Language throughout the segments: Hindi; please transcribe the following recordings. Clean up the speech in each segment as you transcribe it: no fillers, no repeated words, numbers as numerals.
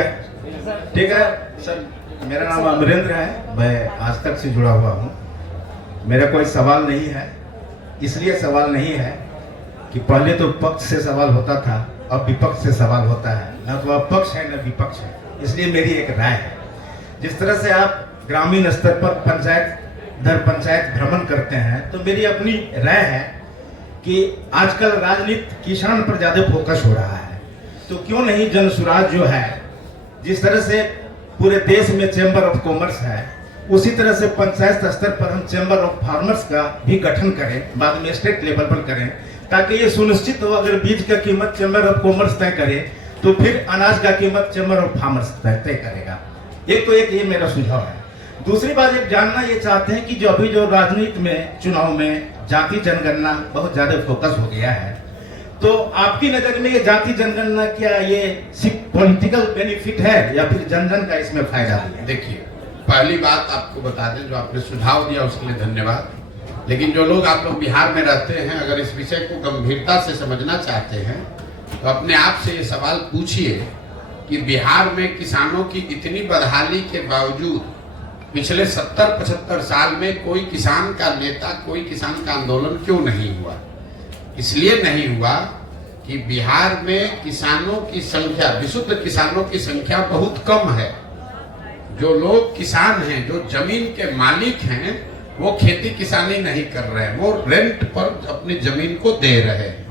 है, ठीक है सर। मेरा नाम अमरेंद्र है, मैं आज तक से जुड़ा हुआ हूँ। मेरा कोई सवाल नहीं है, इसलिए सवाल नहीं है कि पहले तो पक्ष से सवाल होता था, अब विपक्ष से सवाल होता है। न तो अब पक्ष है न विपक्ष है, इसलिए मेरी एक राय है। जिस तरह से आप ग्रामीण स्तर पर पंचायत दर पंचायत भ्रमण करते हैं, तो मेरी अपनी राय है कि आजकल राजनीति किसान पर ज्यादा फोकस हो रहा है। तो क्यों नहीं जन सुराज जो है, जिस तरह से पूरे देश में चैम्बर ऑफ कॉमर्स है, उसी तरह से पंचायत स्तर पर हम चैम्बर ऑफ फार्मर्स का भी गठन करें, बाद में स्टेट लेवल पर करें, ताकि ये सुनिश्चित हो अगर बीज का कीमत चैम्बर ऑफ कॉमर्स तय करे तो फिर अनाज का कीमत चैम्बर ऑफ फार्मर्स तय करेगा। एक ये मेरा सुझाव है। दूसरी बात एक जानना ये चाहते हैं कि जो अभी जो राजनीति में चुनाव में जाति जनगणना बहुत ज्यादा फोकस हो गया है, तो आपकी नजर में ये जाति जनगणना क्या ये सिर्फ पॉलिटिकल बेनिफिट है या फिर जन जन का इसमें फायदा है? देखिए, पहली बात आपको बता दें, जो आपने सुझाव दिया उसके लिए धन्यवाद। लेकिन जो लोग आप लोग बिहार में रहते हैं, अगर इस विषय को गंभीरता से समझना चाहते हैं तो अपने आप से ये सवाल पूछिए कि बिहार में किसानों की इतनी बदहाली के बावजूद पिछले 70-75 साल में कोई किसान का नेता, कोई किसान का आंदोलन क्यों नहीं हुआ? इसलिए नहीं हुआ कि बिहार में किसानों की संख्या, विशुद्ध किसानों की संख्या बहुत कम है। जो लोग किसान हैं, जो जमीन के मालिक हैं, वो खेती किसानी नहीं कर रहे हैं, वो रेंट पर अपनी जमीन को दे रहे हैं।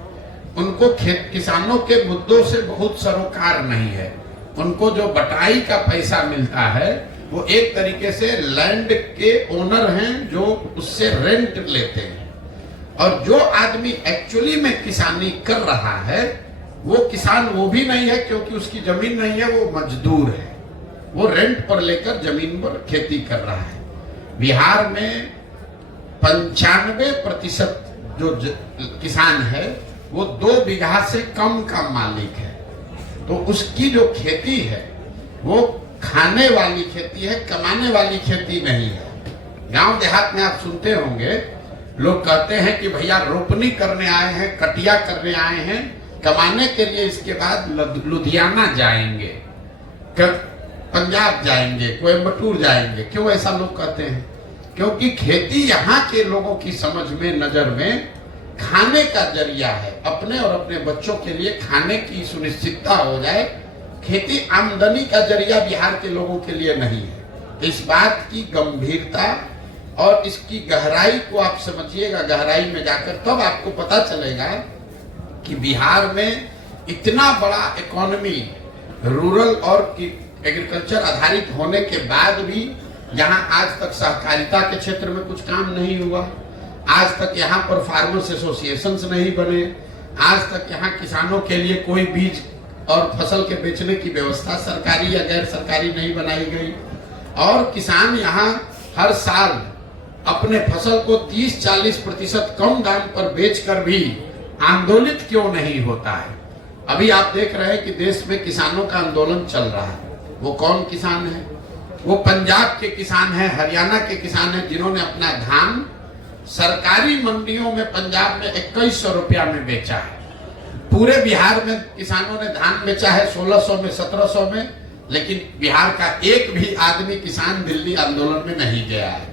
उनको किसानों के मुद्दों से बहुत सरोकार नहीं है। उनको जो बटाई का पैसा मिलता है वो एक तरीके से लैंड के ओनर हैं जो उससे रेंट लेते हैं, और जो आदमी एक्चुअली में किसानी कर रहा है वो किसान वो भी नहीं है, क्योंकि उसकी जमीन नहीं है, वो मजदूर है, वो रेंट पर लेकर जमीन पर खेती कर रहा है। बिहार में 95% जो किसान है वो 2 बीघा से कम का मालिक है। तो उसकी जो खेती है वो खाने वाली खेती है, कमाने वाली खेती नहीं है। गांव देहात में आप सुनते होंगे लोग कहते हैं कि भैया रोपनी करने आए हैं, कटिया करने आए हैं, कमाने के लिए इसके बाद लुधियाना जाएंगे, पंजाब जाएंगे, कोयम्बटूर जाएंगे। क्यों ऐसा लोग कहते हैं? क्योंकि खेती यहाँ के लोगों की समझ में, नजर में खाने का जरिया है, अपने और अपने बच्चों के लिए खाने की सुनिश्चितता हो जाए। खेती आमदनी का जरिया बिहार के लोगों के लिए नहीं है। इस बात की गंभीरता और इसकी गहराई को आप समझिएगा, गहराई में जाकर तब आपको पता चलेगा कि बिहार में इतना बड़ा इकोनॉमी रूरल और एग्रीकल्चर आधारित होने के बाद भी यहाँ आज तक सहकारिता के क्षेत्र में कुछ काम नहीं हुआ, आज तक यहाँ पर फार्मर्स एसोसिएशंस नहीं बने, आज तक यहाँ किसानों के लिए कोई बीज और फसल के बेचने की व्यवस्था सरकारी या गैर सरकारी नहीं बनाई गई, और किसान यहाँ हर साल अपने फसल को 30-40% कम दाम पर बेचकर भी आंदोलित क्यों नहीं होता है? अभी आप देख रहे हैं कि देश में किसानों का आंदोलन चल रहा है। वो कौन किसान है? वो पंजाब के किसान हैं, हरियाणा के किसान हैं, जिन्होंने अपना धान सरकारी मंडियों में पंजाब में 2100 रुपया में बेचा है। पूरे बिहार में किसानों ने धान बेचा है 1600 में, 1700 में, लेकिन बिहार का एक भी आदमी किसान दिल्ली आंदोलन में नहीं गया है,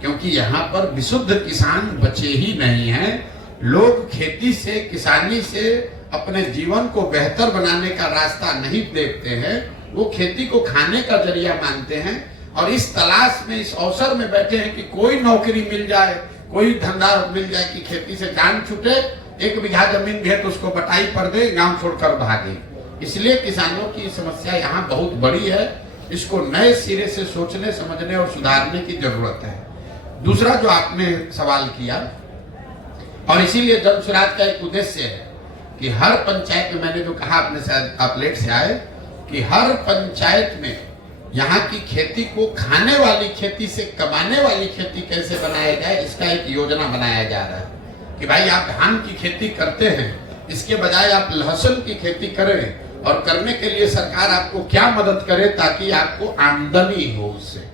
क्योंकि यहाँ पर विशुद्ध किसान बचे ही नहीं हैं। लोग खेती से, किसानी से अपने जीवन को बेहतर बनाने का रास्ता नहीं देखते हैं, वो खेती को खाने का जरिया मानते हैं, और इस तलाश में, इस अवसर में बैठे हैं कि कोई नौकरी मिल जाए, कोई धंधा मिल जाए कि खेती से जान छूटे, 1 बीघा जमीन भी है तो उसको बटाई पर दे, गांव छोड़कर भागे। इसलिए किसानों की समस्या यहाँ बहुत बड़ी है। इसको नए सिरे से सोचने, समझने और सुधारने की जरूरत है। दूसरा जो आपने सवाल किया, और इसीलिए जन स्वराज का एक उद्देश्य है कि हर पंचायत में, मैंने जो कहा, आपने शायद आप लेट से आए, कि हर पंचायत में यहाँ की खेती को खाने वाली खेती से कमाने वाली खेती कैसे बनाया जाए, इसका एक योजना बनाया जा रहा है। कि भाई आप धान की खेती करते हैं, इसके बजाय आप लहसुन की खेती करें, और करने के लिए सरकार आपको क्या मदद करे ताकि आपको आमदनी हो उससे।